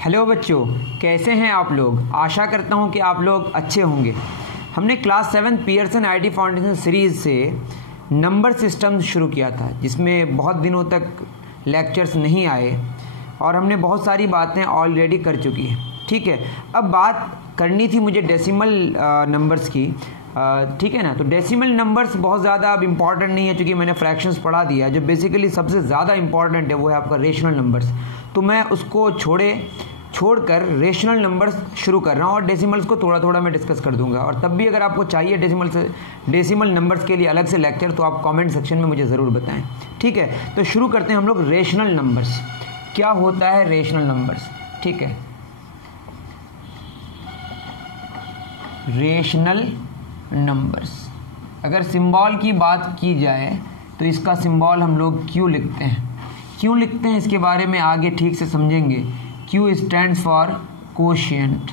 Hello बच्चों, कैसे हैं आप लोग। आशा करता हूं कि आप लोग अच्छे होंगे। हमने class 7 Pearson IT foundation series से नंबर सिस्टम शुरू किया था, जिसमें बहुत दिनों तक लेक्चर्स नहीं आए और हमने बहुत सारी बातें ऑलरेडी कर चुकी हैं। ठीक है, अब बात करनी थी मुझे डेसिमल नंबर्स की। ठीक है ना। तो डेसिमल नंबर्स बहुत ज़्यादा अब इम्पॉर्टेंट नहीं है, क्योंकि मैंने फ्रैक्शंस पढ़ा दिया। जो बेसिकली सबसे ज़्यादा इम्पॉर्टेंट है वो है आपका रेशनल नंबर्स। तो मैं उसको छोड़कर रेशनल नंबर्स शुरू कर रहा हूँ और डेसिमल्स को थोड़ा थोड़ा मैं डिस्कस कर दूंगा। और तब भी अगर आपको चाहिए डेसिमल नंबर्स के लिए अलग से लेक्चर, तो आप कमेंट सेक्शन में मुझे ज़रूर बताएं। ठीक है, तो शुरू करते हैं हम लोग रेशनल नंबर्स। क्या होता है रेशनल नंबर्स? ठीक है, रेशनल नंबर्स, अगर सिंबल की बात की जाए तो इसका सिंबल हम लोग क्यों लिखते हैं। क्यों लिखते हैं इसके बारे में आगे ठीक से समझेंगे। Q stands for quotient.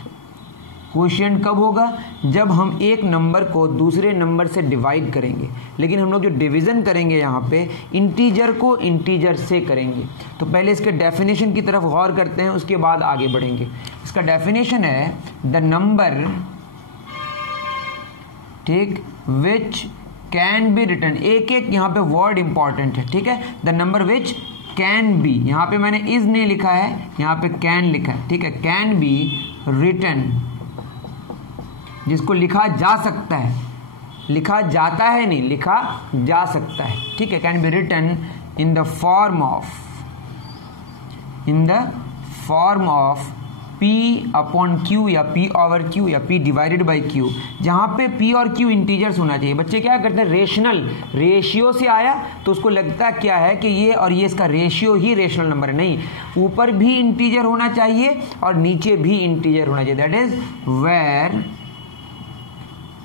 Quotient कब होगा? जब हम एक नंबर को दूसरे नंबर से डिवाइड करेंगे। लेकिन हम लोग जो डिवीज़न करेंगे यहाँ पे इंटीजर को इंटीजर से करेंगे। तो पहले इसके डेफिनेशन की तरफ गौर करते हैं, उसके बाद आगे बढ़ेंगे। इसका डेफिनेशन है द नंबर, ठीक, विच कैन बी रिटन। एक एक यहाँ पे वर्ड इंपॉर्टेंट है। ठीक है, the number which can B, यहाँ पे मैंने इज नहीं लिखा है, यहाँ पे कैन लिखा है। ठीक है, कैन बी रिटन, जिसको लिखा जा सकता है, लिखा जाता है नहीं, लिखा जा सकता है। ठीक है, can be written in the form of P upon Q या P ओवर Q या P डिवाइडेड बाई Q। जहाँ पे P और Q इंटीजर्स होना चाहिए। बच्चे क्या करते हैं, रेशनल, रेशियो से आया तो उसको लगता क्या है कि ये और ये इसका रेशियो ही रेशनल नंबर है। नहीं, ऊपर भी इंटीजर होना चाहिए और नीचे भी इंटीजर होना चाहिए। That is where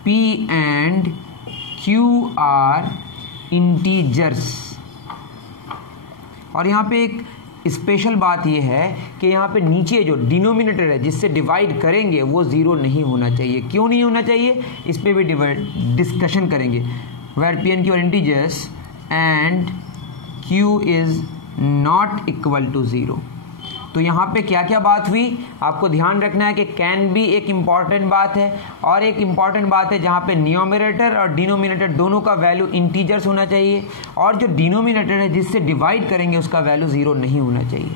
P and Q are integers. और यहाँ पे एक स्पेशल बात यह है कि यहाँ पे नीचे जो डिनोमिनेटर है जिससे डिवाइड करेंगे वो ज़ीरो नहीं होना चाहिए। क्यों नहीं होना चाहिए, इस पर भी डिस्कशन करेंगे। Where P and Q are integers and Q is not equal to zero. तो यहाँ पे क्या क्या बात हुई आपको ध्यान रखना है कि कैन भी एक इम्पॉर्टेंट बात है, और एक इम्पॉर्टेंट बात है जहाँ पे न्यूमरेटर और डिनोमिनेटर दोनों का वैल्यू इंटीजर्स होना चाहिए, और जो डिनोमिनेटर है जिससे डिवाइड करेंगे उसका वैल्यू ज़ीरो नहीं होना चाहिए।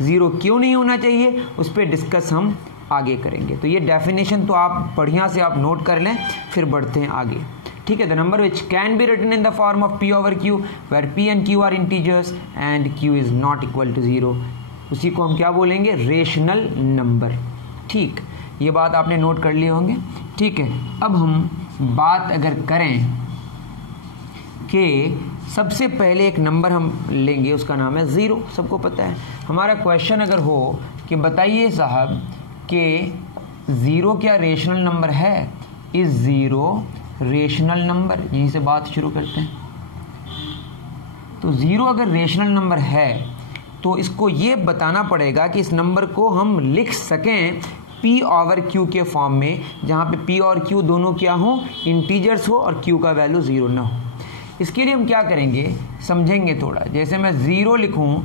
ज़ीरो क्यों नहीं होना चाहिए उस पर डिस्कस हम आगे करेंगे। तो ये डेफिनेशन तो आप बढ़िया से आप नोट कर लें, फिर बढ़ते हैं आगे। ठीक है, the number which can be written in the form of P over Q where P and Q are integers and Q is not equal to zero, उसी को हम क्या बोलेंगे, रेशनल नंबर। ठीक, ये बात आपने नोट कर लिए होंगे। ठीक है, अब हम बात अगर करें कि सबसे पहले एक नंबर हम लेंगे, उसका नाम है ज़ीरो। सबको पता है। हमारा क्वेश्चन अगर हो कि बताइए साहब कि ज़ीरो क्या रेशनल नंबर है, इज़ ज़ीरो रेशनल नंबर, यहीं से बात शुरू करते हैं। तो ज़ीरो अगर रेशनल नंबर है तो इसको ये बताना पड़ेगा कि इस नंबर को हम लिख सकें P ओवर Q के फॉर्म में, जहाँ पे P और Q दोनों क्या हो, इंटीजर्स हो, और Q का वैल्यू ज़ीरो ना हो। इसके लिए हम क्या करेंगे समझेंगे थोड़ा। जैसे मैं 0 लिखूँ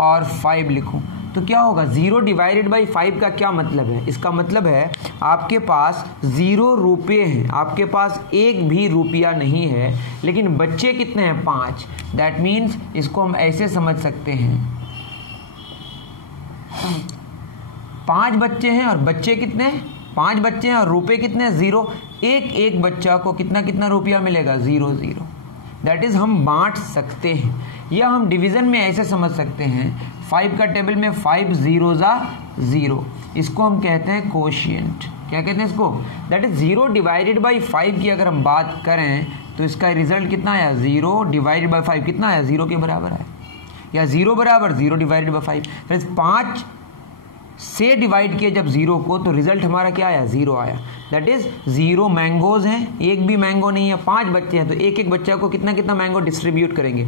और 5 लिखूँ तो क्या होगा, 0 डिवाइडेड बाई 5 का क्या मतलब है? इसका मतलब है आपके पास 0 रुपये हैं, आपके पास एक भी रुपया नहीं है, लेकिन बच्चे कितने हैं, 5। दैट मीन्स इसको हम ऐसे समझ सकते हैं, 5 बच्चे हैं और बच्चे कितने हैं, 5 बच्चे हैं और रुपए कितने हैं, 0। एक बच्चा को कितना कितना रुपया मिलेगा, 0 0। दैट इज हम बांट सकते हैं, या हम डिवीजन में ऐसे समझ सकते हैं, 5 का टेबल में 5 0 0, इसको हम कहते हैं कोशिएंट। क्या कहते हैं इसको? दैट इज 0 डिवाइडेड बाई 5 की अगर हम बात करें तो इसका रिजल्ट कितना आया, 0 डिवाइडेड बाई 5 कितना आया, 0 के बराबर आया, या 0 बराबर 0 डिवाइडेड बाई 5। दैट इज 5 से डिवाइड किया जब 0 को तो रिजल्ट हमारा क्या आया, 0 आया। दैट इज 0 मैंगोज हैं, एक भी मैंगो नहीं है, 5 बच्चे हैं, तो एक एक बच्चा को कितना कितना मैंगो डिस्ट्रीब्यूट करेंगे,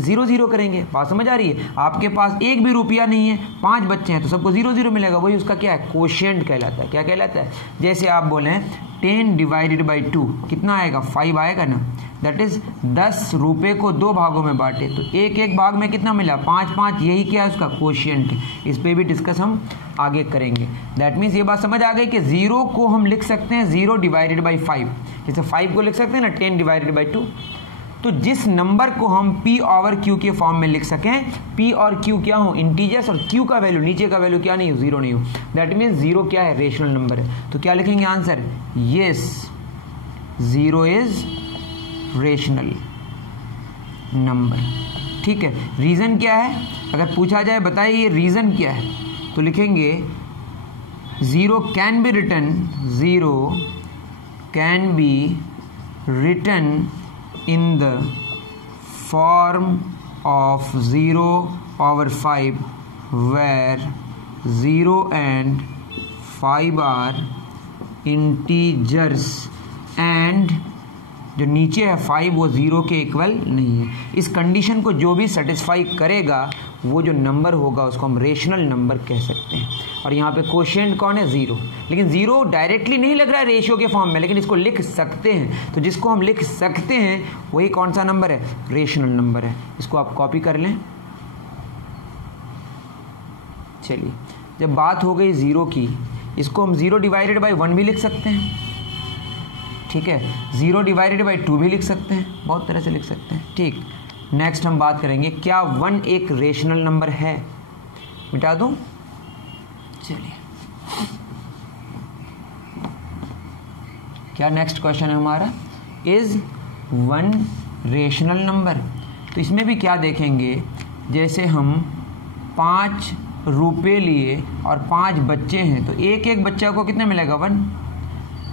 0 0 करेंगे। बात समझ आ रही है? आपके पास एक भी रुपया नहीं है, 5 बच्चे हैं तो सबको 0 0 मिलेगा, वही उसका क्या है, कोशिएंट कहलाता है। क्या कहलाता है? जैसे आप बोलें 10 डिवाइडेड बाई 2 कितना आएगा, 5 आएगा ना। दैट इज 10 रुपये को 2 भागों में बांटे तो एक एक भाग में कितना मिला, 5 5, यही क्या है उसका कोशिएंट। इस पर भी डिस्कस हम आगे करेंगे। दैट मीन्स ये बात समझ आ गई कि 0 को हम लिख सकते हैं 0 डिवाइडेड बाई 5, जैसे 5 को लिख सकते हैं ना 10 डिवाइडेड बाई 2। तो जिस नंबर को हम p ओवर q के फॉर्म में लिख सकें, p और q क्या हो, इंटीजर्स, और q का वैल्यू, नीचे का वैल्यू क्या नहीं हो, 0 नहीं हो, दैट मीन्स 0 क्या है, रेशनल नंबर है। तो क्या लिखेंगे answer, yes 0 is rational number. ठीक है, रीजन क्या है, अगर पूछा जाए बताइए ये रीजन क्या है, तो लिखेंगे 0 can be written, 0 can be written in the form of 0 over 5 where 0 and 5 are integers and जो नीचे है 5 वो 0 के इक्वल नहीं है। इस कंडीशन को जो भी सेटिस्फाई करेगा वो जो नंबर होगा उसको हम रेशनल नंबर कह सकते हैं। और यहाँ पे कोशिएंट कौन है, 0। लेकिन 0 डायरेक्टली नहीं लग रहा है रेशियो के फॉर्म में, लेकिन इसको लिख सकते हैं। तो जिसको हम लिख सकते हैं वही कौन सा नंबर है, रेशनल नंबर है। इसको आप कॉपी कर लें। चलिए, जब बात हो गई 0 की, इसको हम 0 डिवाइडेड बाई 1 भी लिख सकते हैं। ठीक है, 0 डिवाइडेड बाई 2 भी लिख सकते हैं, बहुत तरह से लिख सकते हैं। ठीक, नेक्स्ट हम बात करेंगे क्या 1 एक रेशनल नंबर है। मिटा दूं, चलिए क्या नेक्स्ट क्वेश्चन है हमारा, इज 1 रेशनल नंबर। तो इसमें भी क्या देखेंगे, जैसे हम 5 रुपये लिए और 5 बच्चे हैं तो एक एक बच्चा को कितना मिलेगा, 1।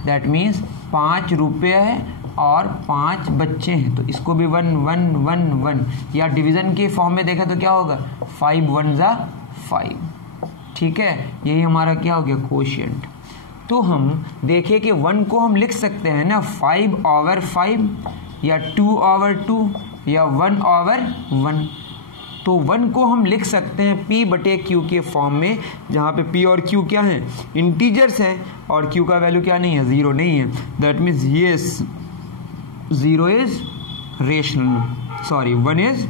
दैट मीन्स 5 रुपये है और 5 बच्चे हैं तो इसको भी 1 1 1 1, या डिवीज़न के फॉर्म में देखा तो क्या होगा, 5 1 ज़ा 5। ठीक है, यही हमारा क्या हो गया, कोशिएंट। तो हम देखें कि 1 को हम लिख सकते हैं ना 5 ओवर 5 या 2 ओवर 2 या 1 ओवर 1। तो 1 को हम लिख सकते हैं p बटे q के फॉर्म में, जहाँ पे p और q क्या हैं, इंटीजर्स हैं, और q का वैल्यू क्या नहीं है, 0 नहीं है। That means yes 0 is rational, sorry 1 is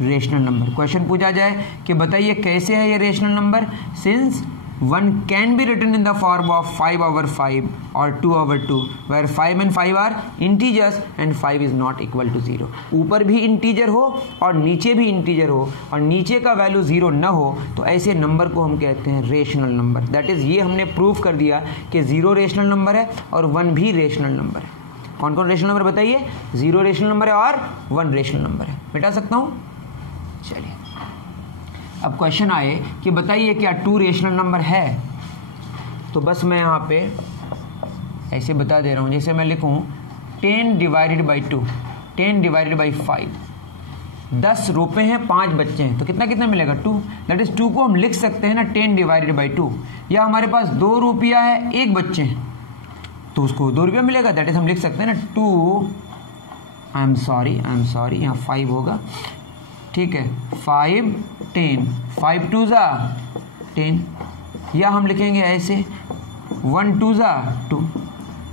rational number. Question पूछा जाए कि बताइए कैसे है ये rational number, since 1 can be written in the form of 5 over 5 और 2 over 2 where 5 and 5 are integers and 5 is not equal to 0। ऊपर भी इंटीजर हो और नीचे भी इंटीजर हो और नीचे का वैल्यू 0 न हो तो ऐसे नंबर को हम कहते हैं रेशनल नंबर। दैट इज, ये हमने प्रूव कर दिया कि 0 रेशनल नंबर है और 1 भी रेशनल नंबर है। कौन कौन रेशनल नंबर बताइए, 0 रेशनल नंबर है और 1 रेशनल नंबर है। मिटा सकता हूँ। चलिए, अब क्वेश्चन आए कि बताइए क्या 2 रेशनल नंबर है। तो बस मैं यहाँ पे ऐसे बता दे रहा हूँ, जैसे मैं लिखूँ 10 डिवाइडेड बाई 2, 10 डिवाइडेड बाई 5। 10 रुपये हैं, 5 बच्चे हैं तो कितना कितना मिलेगा, 2। दैट इज 2 को हम लिख सकते हैं ना 10 डिवाइडेड बाई 2। या हमारे पास 2 रुपया है, 1 बच्चे हैं तो उसको 2 रुपया मिलेगा। दैट इज हम लिख सकते हैं ना 2, आई एम सॉरी यहाँ 5 होगा। ठीक है, 5 10, 5 2 ज़ा 10, या हम लिखेंगे ऐसे 1 2 ज़ा 2।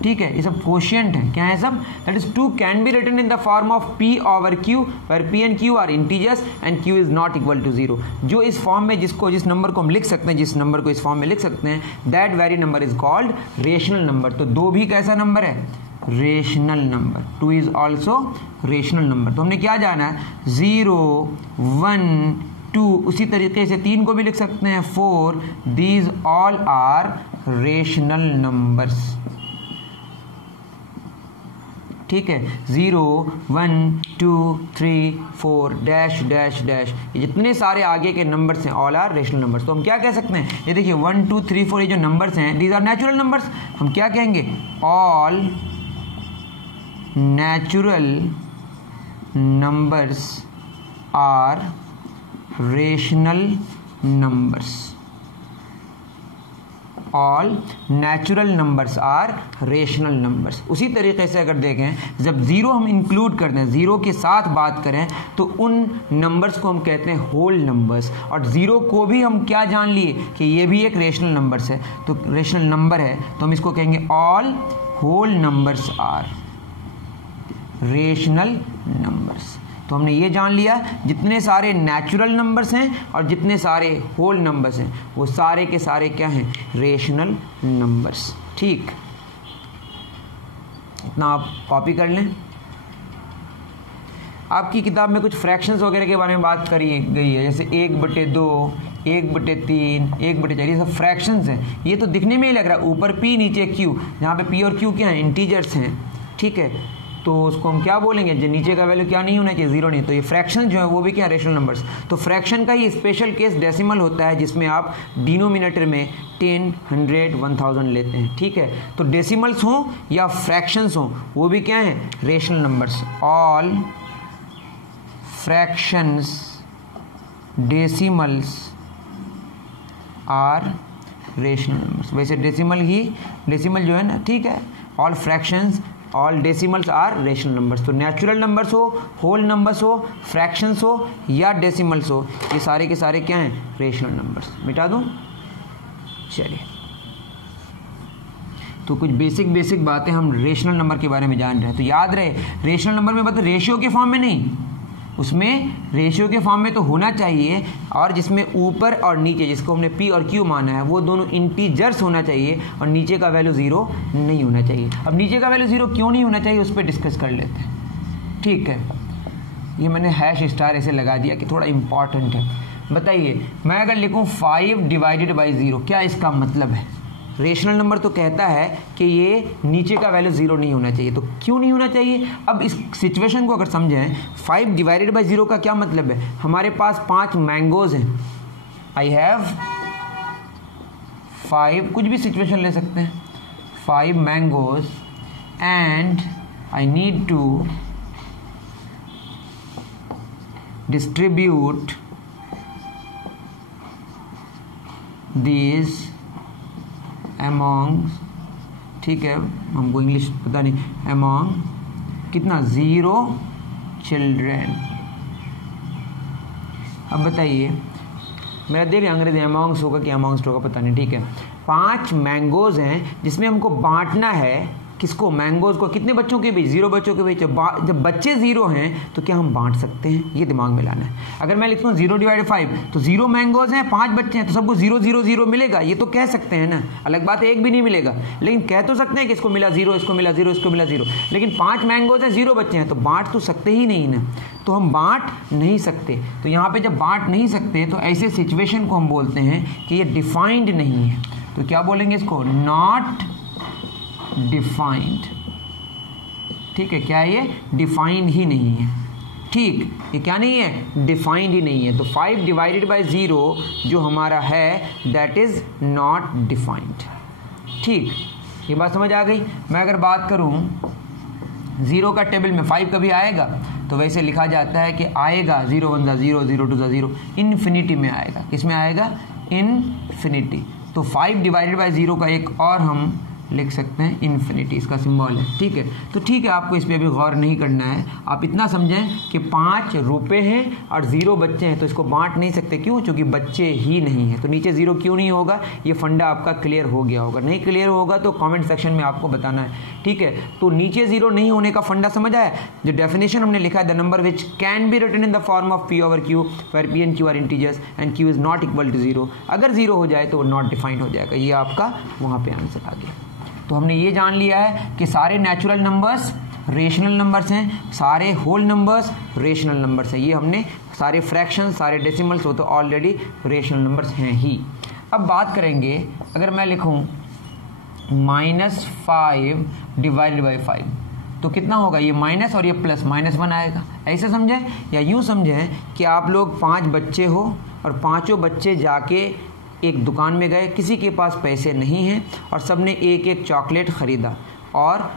ठीक है, ये सब कोशिएंट है, क्या है सब, that is 2 can be written in the form of p over q where p and q are integers and q is not equal to 0। जो इस फॉर्म में जिस नंबर को हम लिख सकते हैं, जिस नंबर को इस फॉर्म में लिख सकते हैं, that very number is called rational number. तो 2 भी कैसा नंबर है, rational number. 2 is also rational number. तो हमने क्या जाना है, 0 1 2, उसी तरीके से 3 को भी लिख सकते हैं 4। These all are rational numbers. ठीक है, 0 1 2 3 4 डैश डैश डैश, ये जितने सारे आगे के नंबर्स हैं ऑल आर रेशनल नंबर्स। तो हम क्या कह सकते हैं, ये देखिए 1 2 3 4 ये जो नंबर्स हैं दीज आर नेचुरल नंबर्स। हम क्या कहेंगे, all natural numbers are rational numbers। All natural numbers are rational numbers. उसी तरीके से अगर देखें जब ज़ीरो हम इंक्लूड करते हैं, ज़ीरो के साथ बात करें तो उन नंबर्स को हम कहते हैं होल नंबर्स। और ज़ीरो को भी हम क्या जान लिए कि ये भी एक रेशनल नंबर्स है, तो रेशनल नंबर है तो हम इसको कहेंगे all whole numbers are rational numbers. तो हमने ये जान लिया जितने सारे नेचुरल नंबर्स हैं और जितने सारे होल नंबर्स हैं वो सारे के सारे क्या हैं, रेशनल नंबर्स। ठीक, इतना आप कॉपी कर लें। आपकी किताब में कुछ फ्रैक्शंस वगैरह के बारे में बात करी गई है, जैसे 1/2, 1/3, 1/4, ये सब फ्रैक्शंस हैं। ये तो दिखने में ही लग रहा है ऊपर p नीचे q, जहाँ पे p और q क्या हैं, इंटीजर्स हैं। ठीक है, तो उसको हम क्या बोलेंगे, जो नीचे का वैल्यू क्या नहीं होना चाहिए, जीरो नहीं। तो ये फ्रैक्शन जो है वो भी क्या, रेशनल नंबर्स। तो फ्रैक्शन का ही स्पेशल केस डेसिमल होता है, जिसमें आप डिनोमिनेटर में 10, 100, 1000 लेते हैं। ठीक है, तो डेसिमल्स हों या फ्रैक्शंस हों वो भी क्या हैं, rational numbers. All fractions decimals are rational numbers. वैसे डेसिमल जो है ना, ठीक है, all fractions all decimals are rational numbers. तो नेचुरल नंबर्स हो, होल नंबर्स हो, फ्रैक्शंस हो या डेसिमल्स हो, ये सारे के सारे क्या हैं, रेशनल नंबर्स। मिटा दूं, चलिए। तो कुछ बेसिक बातें हम रेशनल नंबर के बारे में जान रहे हैं। तो याद रहे रेशनल नंबर में मतलब रेशियो के फॉर्म में नहीं, उसमें रेशियो के फॉर्म में तो होना चाहिए, और जिसमें ऊपर और नीचे जिसको हमने p और q माना है वो दोनों इंटीजर्स होना चाहिए, और नीचे का वैल्यू ज़ीरो नहीं होना चाहिए। अब नीचे का वैल्यू ज़ीरो क्यों नहीं होना चाहिए उस पर डिस्कस कर लेते हैं। ठीक है, ये मैंने हैश स्टार ऐसे लगा दिया कि थोड़ा इंपॉर्टेंट है। बताइए, मैं अगर लिखूँ 5/0, क्या इसका मतलब है? रेशनल नंबर तो कहता है कि ये नीचे का वैल्यू ज़ीरो नहीं होना चाहिए, तो क्यों नहीं होना चाहिए? अब इस सिचुएशन को अगर समझें, 5/0 का क्या मतलब है? हमारे पास 5 मैंगोज हैं, आई हैव 5, कुछ भी सिचुएशन ले सकते हैं, 5 mangoes and I need to distribute these among, ठीक है, हमको इंग्लिश पता नहीं, among कितना, 0 चिल्ड्रेन। अब बताइए, मेरा देख अंग्रेजी अमॉन्ग्स होगा कि अमॉन्ग्स होगा पता नहीं। ठीक है, 5 मैंगोज हैं जिसमें हमको बांटना है, किसको, मैंगोज को। कितने बच्चों के बीच, 0 बच्चों के बीच। जब बच्चे 0 हैं तो क्या हम बांट सकते हैं, ये दिमाग में लाना है। अगर मैं लिखता हूँ 0/5, तो 0 मैंगोज हैं, 5 बच्चे हैं, तो सबको 0 0 0 मिलेगा, ये तो कह सकते हैं ना। अलग बात है एक भी नहीं मिलेगा, लेकिन कह तो सकते हैं कि इसको मिला 0, इसको मिला 0, इसको मिला 0। लेकिन 5 मैंगोज हैं, 0 बच्चे हैं, तो बांट तो सकते ही नहीं ना, तो हम बांट नहीं सकते। तो यहाँ पे जब बांट नहीं सकते तो ऐसे सिचुएशन को हम बोलते हैं कि ये डिफाइंड नहीं है। तो क्या बोलेंगे इसको, नॉट डिफाइंड। ठीक है, क्या है ये, डिफाइंड ही नहीं है। ठीक, ये क्या नहीं है, डिफाइंड ही नहीं है। तो 5/0 जो हमारा है दैट इज नॉट डिफाइंड। ठीक, ये बात समझ आ गई। मैं अगर बात करूं 0 का टेबल में 5 कभी आएगा, तो वैसे लिखा जाता है कि आएगा 0 1 0 0 2 0, इन्फिनिटी में आएगा। किस में आएगा, इन्फिनिटी। तो 5/0 का एक और हम लिख सकते हैं, इन्फिनिटी इसका सिंबल है। ठीक है, तो ठीक है, आपको इस पर अभी गौर नहीं करना है। आप इतना समझें कि 5 रुपए हैं और 0 बच्चे हैं, तो इसको बांट नहीं सकते। क्यों? क्योंकि बच्चे ही नहीं है। तो नीचे 0 क्यों नहीं होगा, ये फंडा आपका क्लियर हो गया होगा। नहीं क्लियर होगा तो कमेंट सेक्शन में आपको बताना है। ठीक है, तो नीचे 0 नहीं होने का फंडा समझ आया। जो डेफिनेशन हमने लिखा है, the number which can be written in the form of p/q where p and q are integers and q is not equal to 0। अगर 0 हो जाए तो वो नॉट डिफाइंड हो जाएगा। ये आपका वहाँ पे आंसर आ गया। तो हमने ये जान लिया है कि सारे नेचुरल नंबर्स रेशनल नंबर्स हैं, सारे होल नंबर्स रेशनल नंबर्स हैं। ये हमने सारे फ्रैक्शन, सारे डेसिमल्स हो तो ऑलरेडी रेशनल नंबर्स हैं ही। अब बात करेंगे, अगर मैं लिखूं -5/5 तो कितना होगा, ये माइनस और ये प्लस, -1 आएगा। ऐसे समझें या यूँ समझें कि आप लोग 5 बच्चे हो और पाँचों बच्चे जाके एक दुकान में गए, किसी के पास पैसे नहीं हैं और सबने एक एक चॉकलेट ख़रीदा, और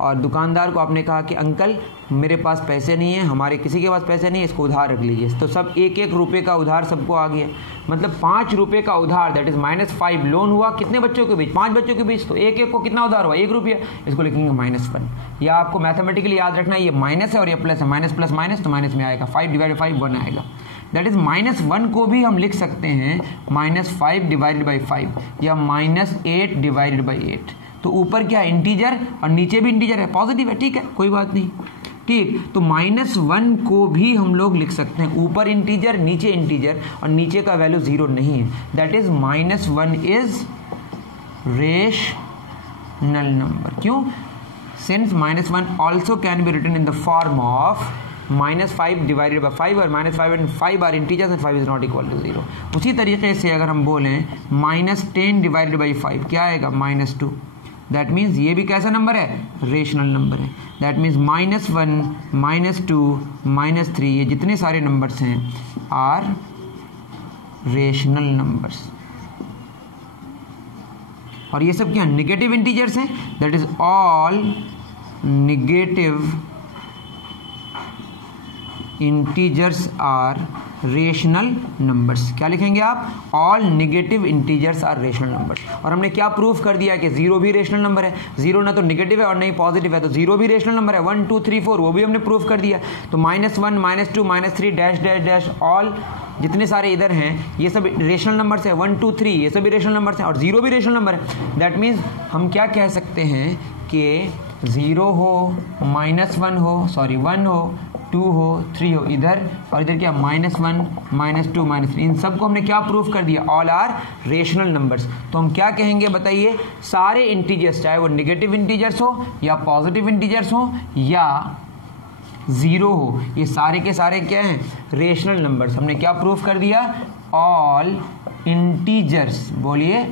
और दुकानदार को आपने कहा कि अंकल मेरे पास पैसे नहीं है, हमारे किसी के पास पैसे नहीं है, इसको उधार रख लीजिए। तो सब 1-1 रुपये का उधार सबको आ गया, मतलब 5 रुपये का उधार, दैट इज -5 लोन हुआ कितने बच्चों के बीच, 5 बच्चों के बीच। तो 1-1 को कितना उधार हुआ, 1 रुपया, इसको लिखेंगे -1। या आपको मैथमेटिकली याद रखना है ये माइनस है और ये प्लस है, माइनस प्लस माइनस तो माइनस में आएगा, 5 / 5 1 आएगा। दैट इज -1 को भी हम लिख सकते हैं -5 / 5 या -8 / 8। तो ऊपर क्या है, इंटीजर, और नीचे भी इंटीजर है, पॉजिटिव है, ठीक है, कोई बात नहीं, ठीक। तो -1 को भी हम लोग लिख सकते हैं, ऊपर इंटीजर नीचे इंटीजर, और नीचे का वैल्यू 0 नहीं है। That is -1 is rational number. क्यों? Since -1 also can be written in the form of -5 / 5 और -5 and 5 are integers and 5 is not equal to 0। उसी तरीके से अगर हम बोलें -10 / 5 क्या आएगा, -2। दैट मीन्स ये भी कैसा नंबर है, रेशनल नंबर है। दैट मीन्स -1 -2 -3 ये जितने सारे नंबर्स हैं आर रेशनल नंबर्स। और ये सब क्या निगेटिव इंटीजर्स हैं, that is all negative integers are rational numbers. क्या लिखेंगे आप, all negative integers are rational numbers. और हमने क्या प्रूफ कर दिया कि 0 भी रेशनल नंबर है, 0 ना तो निगेटिव है और नहीं पॉजिटिव है, तो 0 भी रेशनल नंबर है, 1 2 3 4 वो भी हमने प्रूफ कर दिया। तो -1 -2 -3 डैश डैश डैश ऑल जितने सारे इधर हैं ये सब रेशनल नंबर्स है, 1 2 3 ये सभी रेशनल नंबर्स हैं, और 0 भी रेशनल नंबर है। दैट मीन्स हम क्या कह सकते हैं कि 0 हो, -1 हो, सॉरी 1 हो, 2 हो, 3 हो इधर, और इधर क्या -1 -2 -3, इन सबको हमने क्या प्रूफ कर दिया, ऑल आर रेशनल नंबर्स। तो हम क्या कहेंगे बताइए, सारे इंटीजर्स चाहे वो निगेटिव इंटीजर्स हो या पॉजिटिव इंटीजर्स हो या 0 हो, ये सारे के सारे क्या हैं, रेशनल नंबर्स। हमने क्या प्रूफ कर दिया, ऑल इंटीजर्स, बोलिए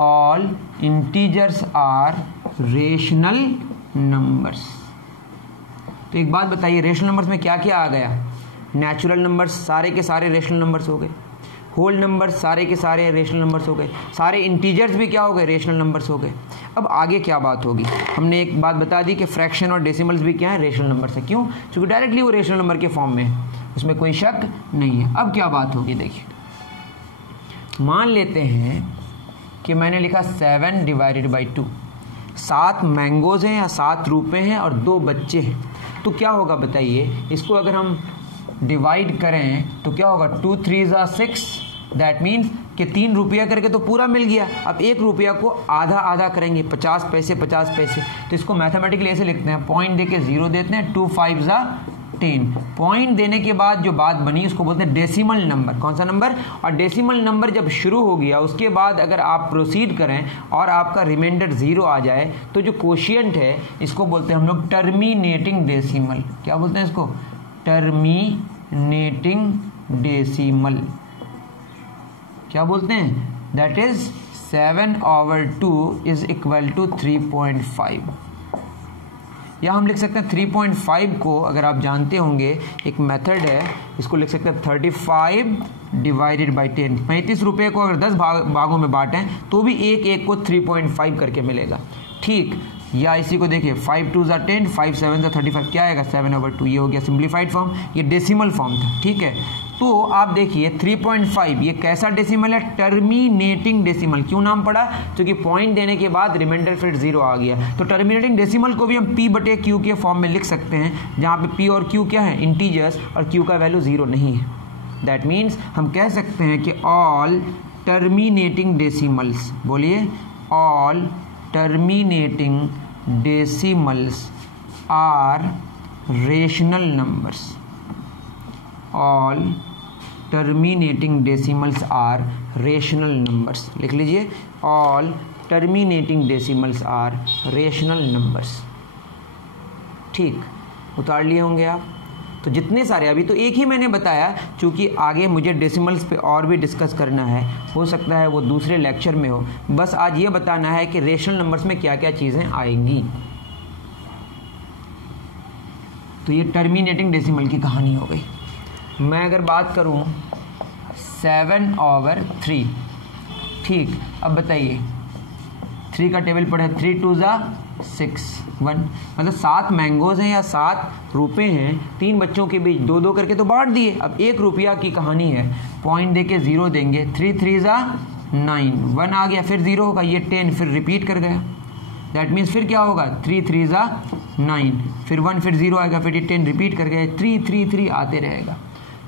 all integers are rational numbers. तो एक बात बताइए, रेशनल नंबर्स में क्या क्या आ गया, नेचुरल नंबर्स सारे के सारे रेशनल नंबर्स हो गए, होल नंबर्स सारे के सारे रेशनल नंबर्स हो गए, सारे इंटीजर्स भी क्या हो गए, रेशनल नंबर्स हो गए। अब आगे क्या बात होगी, हमने एक बात बता दी कि फ्रैक्शन और डेसिमल्स भी क्या है, रेशनल नंबर्स है। क्यों? क्योंकि डायरेक्टली वो रेशनल नंबर के फॉर्म में है, उसमें कोई शक नहीं है। अब क्या बात होगी, देखिए मान लेते हैं कि मैंने लिखा 7 / 2, 7 मैंगोज हैं या 7 रुपए हैं और 2 बच्चे हैं। तो क्या होगा बताइए, इसको अगर हम डिवाइड करें तो क्या होगा, 2 3 = 6, दैट मीन्स कि 3 रुपया करके तो पूरा मिल गया। अब 1 रुपया को आधा आधा करेंगे, 50 पैसे 50 पैसे, तो इसको मैथमेटिकली ऐसे लिखते हैं, पॉइंट देके 0 देते हैं, 2 5 = 10। पॉइंट देने के बाद जो बात बनी उसको बोलते हैं डेसिमल नंबर। कौन सा नंबर? और डेसिमल नंबर जब शुरू हो गया उसके बाद अगर आप प्रोसीड करें और आपका रिमाइंडर 0 आ जाए तो जो कोशिएंट है इसको बोलते हैं हम लोग टर्मिनेटिंग डेसिमल। क्या बोलते हैं इसको? Terminating decimal. क्या बोलते हैं? That is 7/2 is equal to 3.5। या हम लिख सकते हैं 3.5 को, अगर आप जानते होंगे एक मेथड है, इसको लिख सकते हैं 35 / 10। 35 रुपये को अगर 10 भागों में बांटें तो भी एक को 3.5 करके मिलेगा, ठीक। या इसी को देखिए 5 2 = 10, 5 7 = 35, क्या आएगा 7/2। ये हो गया सिंप्लीफाइड फॉर्म, ये डेसिमल फॉर्म था, ठीक है। तो आप देखिए 3.5 ये कैसा डेसिमल है? Terminating decimal. क्यों नाम पड़ा? क्योंकि पॉइंट देने के बाद रिमाइंडर फिर 0 आ गया। तो टर्मिनेटिंग डेसिमल को भी हम P/Q के फॉर्म में लिख सकते हैं, जहाँ पे P और Q क्या है? इंटीजर्स, और Q का वैल्यू 0 नहीं है। दैट मीन्स हम कह सकते हैं कि ऑल टर्मिनेटिंग डेसिमल्स, बोलिए all terminating decimals are rational numbers. All terminating decimals are rational numbers. लिख लीजिए, all terminating decimals are rational numbers. ठीक, उतार लिए होंगे आप। तो जितने सारे, अभी तो एक ही मैंने बताया, क्योंकि आगे मुझे डेसिमल्स पे और भी डिस्कस करना है, हो सकता है वो दूसरे लेक्चर में हो। बस आज ये बताना है कि रेशनल नंबर्स में क्या क्या चीज़ें आएंगी। तो ये टर्मिनेटिंग डेसिमल की कहानी हो गई। मैं अगर बात करूं 7/3, ठीक। अब बताइए 3 का टेबल पढ़े, 3 2 ज़ा 6 1, मतलब 7 मैंगोज हैं या 7 रुपए हैं, 3 बच्चों के बीच 2-2 करके तो बांट दिए। अब 1 रुपया की कहानी है, पॉइंट दे के 0 देंगे, 3 3 ज़ा 9, 1 आ गया, फिर 0 होगा, ये 10 फिर रिपीट कर गया, दैट मीन्स फिर क्या होगा, 3 3 ज़ा 9, फिर 1 फिर 0 आएगा, फिर ये 10 रिपीट कर गया, 3 3 3 आते रहेगा।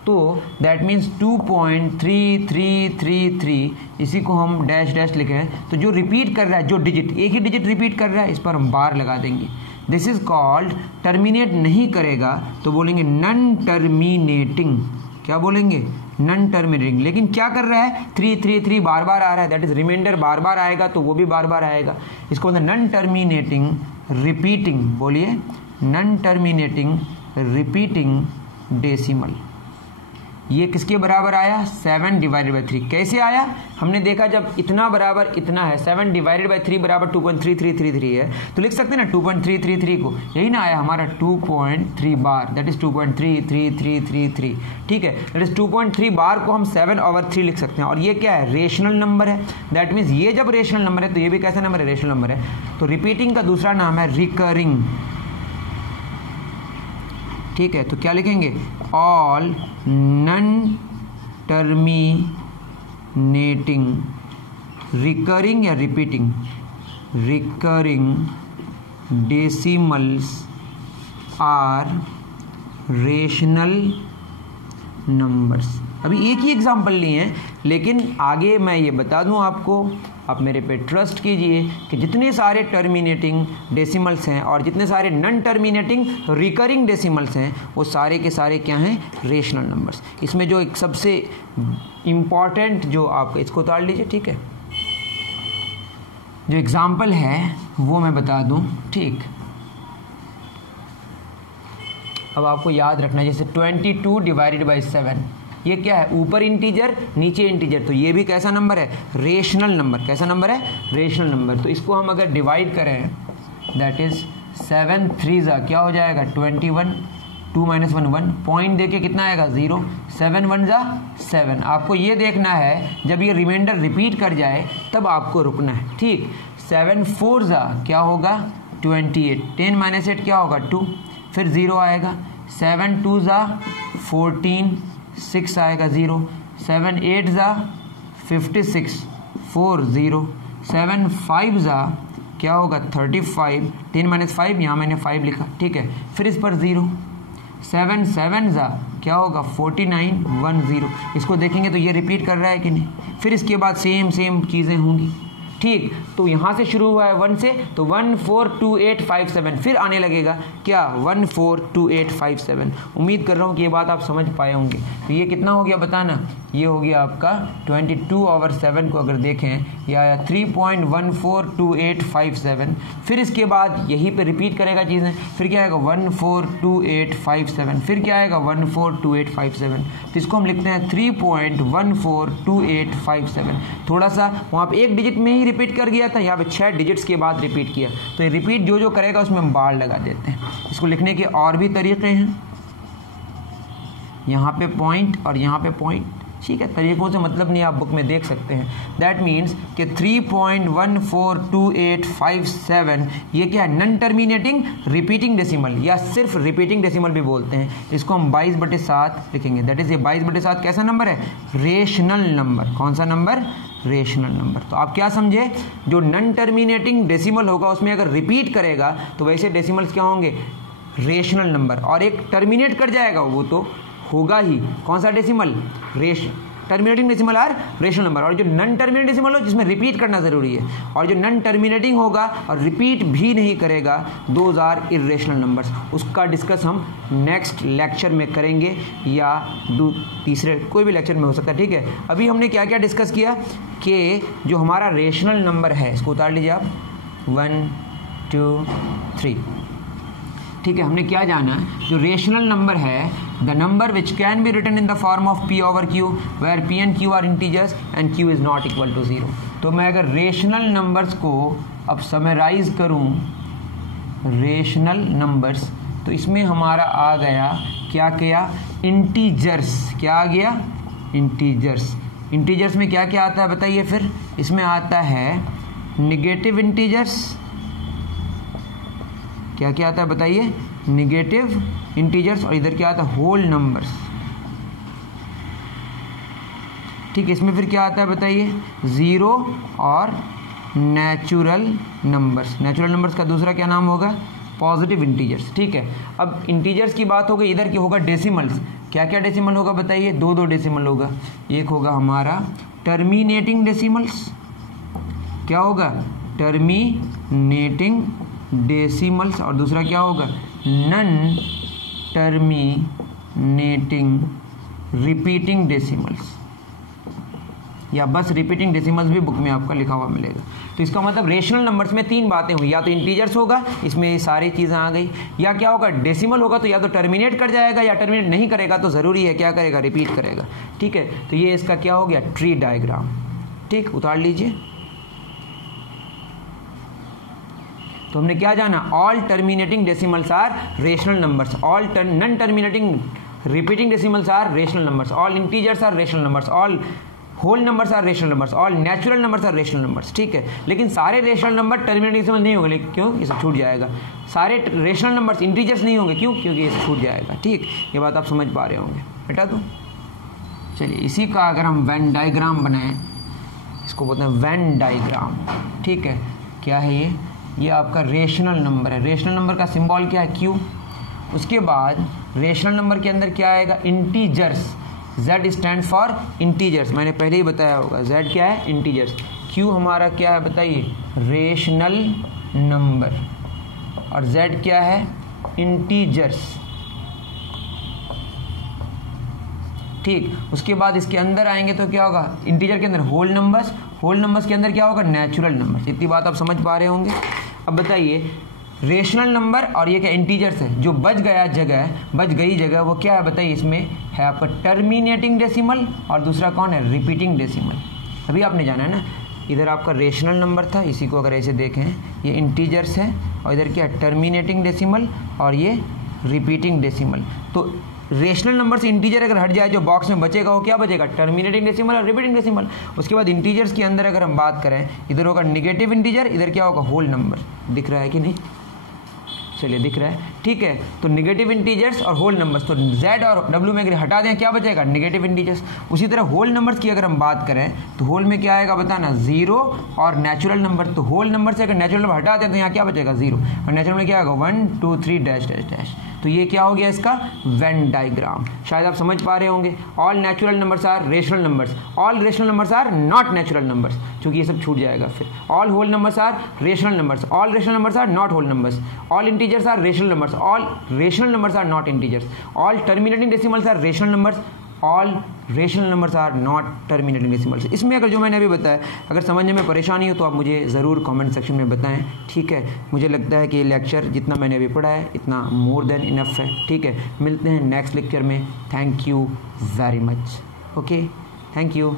तो दैट मीन्स 2.3333, इसी को हम डैश डैश लिखे हैं। तो जो रिपीट कर रहा है, जो डिजिट, एक ही डिजिट रिपीट कर रहा है, इस पर हम बार लगा देंगे। दिस इज कॉल्ड, टर्मिनेट नहीं करेगा तो बोलेंगे नन टर्मिनेटिंग। क्या बोलेंगे, नन टर्मिनेटिंग। लेकिन क्या कर रहा है, 3 3 3 बार बार आ रहा है, दैट इज रिमाइंडर बार बार आएगा तो वो भी बार बार आएगा। इसको नन टर्मिनेटिंग रिपीटिंग, बोलिए नन टर्मिनेटिंग रिपीटिंग डेसिमल। ये किसके बराबर आया, 7 डिवाइडेड बाई 3। कैसे आया, हमने देखा जब इतना बराबर इतना है, 7 डिवाइडेड बाई 3 बराबर 2.3333 है, तो लिख सकते हैं ना 2.333 को, यही ना आया हमारा 2.3 बार, दैट इज 2.33333। ठीक है, दैट इज 2.3 बार को हम 7/3 लिख सकते हैं। और ये क्या है, रेशनल नंबर है, दैट मीन्स ये जब रेशनल नंबर है तो ये भी कैसा नंबर है, रेशनल नंबर है। तो रिपीटिंग का दूसरा नाम है रिकरिंग। ठीक है, तो क्या लिखेंगे, ऑल नन टर्मिनेटिंग रिकरिंग या repeating, recurring decimals are rational numbers. अभी एक ही एग्जाम्पल लिए हैं, लेकिन आगे मैं ये बता दूं आपको, आप मेरे पे ट्रस्ट कीजिए कि जितने सारे टर्मिनेटिंग डेसिमल्स हैं और जितने सारे नन टर्मिनेटिंग रिकरिंग डेसिमल्स हैं, वो सारे के सारे क्या हैं, रेशनल नंबर्स। इसमें जो एक सबसे इम्पॉर्टेंट जो आप इसको उतार लीजिए, ठीक है, जो एग्जाम्पल है वो मैं बता दूं। ठीक, अब आपको याद रखना है, जैसे 22 डिवाइडेड बाई 7, ये क्या है, ऊपर इंटीजर नीचे इंटीजर, तो ये भी कैसा नंबर है, रेशनल नंबर। कैसा नंबर है, रेशनल नंबर। तो इसको हम अगर डिवाइड करें, दैट इज 7 3 ज़ा क्या हो जाएगा, 21, 2 - 1 1, पॉइंट देके कितना आएगा, 0, 7 1 ज़ा 7। आपको ये देखना है जब ये रिमाइंडर रिपीट कर जाए तब आपको रुकना है। ठीक, 7 4 ज़ा क्या होगा, 28, 10 - 8 क्या होगा, 2, फिर 0 आएगा, 7 2 ज़ा 14, 6 आएगा 0, 7 8 ज़ा 56, 4 0, 7 5 ज़ा क्या होगा, 35, 10 - 5, यहाँ मैंने 5 लिखा, ठीक है, फिर इस पर 0, 7 7 ज़ा क्या होगा, 49 1 0। इसको देखेंगे तो ये रिपीट कर रहा है कि नहीं, फिर इसके बाद सेम चीज़ें होंगी। ठीक, तो यहाँ से शुरू हुआ है 1 से, तो 1 4 2 8 5 7, फिर आने लगेगा क्या, 1 4 2 8 5 7। उम्मीद कर रहा हूँ कि ये बात आप समझ पाए होंगे। तो ये कितना हो गया बताना, ये हो गया आपका 22/7 को अगर देखें, या 3.142857। फिर इसके बाद यहीं पे रिपीट करेगा चीज़ें, फिर क्या आएगा 142857, फिर क्या आएगा 142857। तो इसको हम लिखते हैं 3.142857। थोड़ा सा वहाँ पे एक डिजिट में ही रिपीट कर गया था, यहाँ पे 6 डिजिट्स के बाद रिपीट किया। तो ये रिपीट जो करेगा उसमें हम बार लगा देते हैं। इसको लिखने के और भी तरीके हैं, यहाँ पे पॉइंट और यहाँ पे पॉइंट। ठीक है, तरीकों से मतलब नहीं, आप बुक में देख सकते हैं। दैट मीन्स कि 3.142857 ये क्या है, नन टर्मिनेटिंग रिपीटिंग डेसिमल, या सिर्फ रिपीटिंग डेसिमल भी बोलते हैं। इसको हम 22/7 लिखेंगे। दैट इज ये 22/7 कैसा नंबर है, रेशनल नंबर। कौन सा नंबर, रेशनल नंबर। तो आप क्या समझे, जो नन टर्मिनेटिंग डेसिमल होगा उसमें अगर रिपीट करेगा तो वैसे डेसिमल्स क्या होंगे, रेशनल नंबर। और एक टर्मिनेट कर जाएगा वो तो होगा ही, कौन सा decimal, terminating decimal are rational number. और जो नन टर्मिनेटिंग डेसिमल हो जिसमें रिपीट करना जरूरी है, और जो नन टर्मिनेटिंग होगा और रिपीट भी नहीं करेगा, दोज आर इर्रेशनल नंबर्स। उसका डिस्कस हम नेक्स्ट लेक्चर में करेंगे, या तीसरे कोई भी लेक्चर में हो सकता है। ठीक है, अभी हमने क्या क्या डिस्कस किया कि जो हमारा रेशनल नंबर है, इसको उतार लीजिए आप, 1 2 3। ठीक है, हमने क्या जाना, जो रेशनल नंबर है, the number which can be written in the form of p over q, where p and q are integers and q is not equal to 0। तो मैं अगर रेशनल नंबर्स को अब समराइज करूं, रेशनल नंबर्स, तो इसमें हमारा आ गया क्या क्या, इंटीजर्स। क्या आ गया, इंटीजर्स। इंटीजर्स में क्या क्या आता है बताइए फिर, इसमें आता है निगेटिव इंटीजर्स, क्या क्या आता है बताइए, निगेटिव इंटीजर्स, और इधर क्या आता है, होल नंबर्स। ठीक है, इसमें फिर क्या आता है बताइए, ज़ीरो और नेचुरल नंबर्स। नेचुरल नंबर्स का दूसरा क्या नाम होगा, पॉजिटिव इंटीजर्स। ठीक है, अब इंटीजर्स की बात हो गई, इधर की होगा डेसिमल्स। क्या क्या डेसिमल होगा बताइए, दो दो डेसिमल होगा। एक होगा हमारा टर्मिनेटिंग डेसिमल्स, क्या होगा, टर्मिनेटिंग डेसिमल्स, और दूसरा क्या होगा, नन टर्मिनेटिंग रिपीटिंग डेसिमल्स, या बस रिपीटिंग डेसिमल्स भी बुक में आपका लिखा हुआ मिलेगा। तो इसका मतलब रेशनल नंबर्स में तीन बातें हुई, या तो इंटीजर्स होगा, इसमें ये सारी चीज़ें आ गई, या क्या होगा, डेसिमल होगा तो या तो टर्मिनेट कर जाएगा, या टर्मिनेट नहीं करेगा तो ज़रूरी है क्या करेगा, रिपीट करेगा। ठीक है, तो ये इसका क्या हो गया, ट्री डायग्राम। ठीक, उतार लीजिए। तो हमने क्या जाना, all terminating decimals are rational numbers, all non terminating repeating decimals are rational numbers, all integers are rational numbers, all whole numbers are rational numbers, all natural numbers are rational numbers. ठीक है, लेकिन सारे rational number terminating decimal नहीं होंगे, क्यों, इसे छूट जाएगा। सारे रेशनल नंबर्स इंटीजर्स नहीं होंगे, क्यों, क्योंकि इसे छूट जाएगा। ठीक, ये बात आप समझ पा रहे होंगे बेटा। तो चलिए, इसी का अगर हम वेन डायग्राम बनाएं, इसको बोलते हैं वेन डायग्राम। ठीक है, क्या है ये आपका रेशनल नंबर है। रेशनल नंबर का सिंबल क्या है, क्यू। उसके बाद रेशनल नंबर के अंदर क्या आएगा, integers. Z stand for integers, मैंने पहले ही बताया होगा, Z क्या है, इंटीजर्स। Q हमारा क्या है बताइए, रेशनल नंबर, और Z क्या है, इंटीजर्स। ठीक, उसके बाद इसके अंदर आएंगे तो क्या होगा, इंटीजर के अंदर होल नंबर्स, होल नंबर्स के अंदर क्या होगा, नेचुरल नंबर्स। इतनी बात आप समझ पा रहे होंगे। अब बताइए, रेशनल नंबर और ये क्या, इंटीजर्स है, जो बच गई जगह वो क्या है बताइए, इसमें है आपका टर्मिनेटिंग डेसिमल, और दूसरा कौन है, रिपीटिंग डेसिमल। अभी आपने जाना है ना, इधर आपका रेशनल नंबर था, इसी को अगर ऐसे देखें, ये इंटीजर्स है, और इधर क्या, टर्मिनेटिंग डेसिमल, और ये रिपीटिंग डेसिमल। तो रेशनल नंबर से इंटीजर अगर हट जाए, जो बॉक्स में बचेगा वो क्या बचेगा, टर्मिनेटिंग डेसिमल और रिपीटिंग डेसिमल। उसके बाद इंटीजर्स के अंदर अगर हम बात करें, इधर होगा निगेटिव इंटीजर, इधर क्या होगा, होल नंबर। दिख रहा है कि नहीं, चलिए दिख रहा है। ठीक है, तो निगेटिव इंटीजर्स और होल नंबर्स, तो Z और W में अगर हटा दें क्या बचेगा, निगेटिव इंटीजर्स। उसी तरह होल नंबर्स की अगर हम बात करें तो होल में क्या आएगा बताना, जीरो और नेचुरल नंबर। तो होल नंबर से अगर नेचुरल नंबर हटा दें तो यहाँ क्या बचेगा, जीरो, और नेचुरल में क्या आएगा, 1 2 3 डैश डैश डैश। तो ये क्या हो गया इसका वेन डायग्राम। शायद आप समझ पा रहे होंगे। All natural numbers are rational numbers, all rational numbers are not natural numbers, क्योंकि ये सब छूट जाएगा फिर। All whole numbers are rational numbers, all rational numbers are not whole numbers, all integers are rational numbers, all rational numbers are not integers, all terminating decimals are rational numbers, all rational numbers are not terminating decimals. इसमें अगर जो मैंने अभी बताया अगर समझने में परेशानी हो तो आप मुझे ज़रूर कमेंट सेक्शन में बताएं। ठीक है, मुझे लगता है कि ये लेक्चर जितना मैंने अभी पढ़ा है इतना मोर देन इनफ है। ठीक है, मिलते हैं नेक्स्ट लेक्चर में। Thank you very much. Okay, thank you.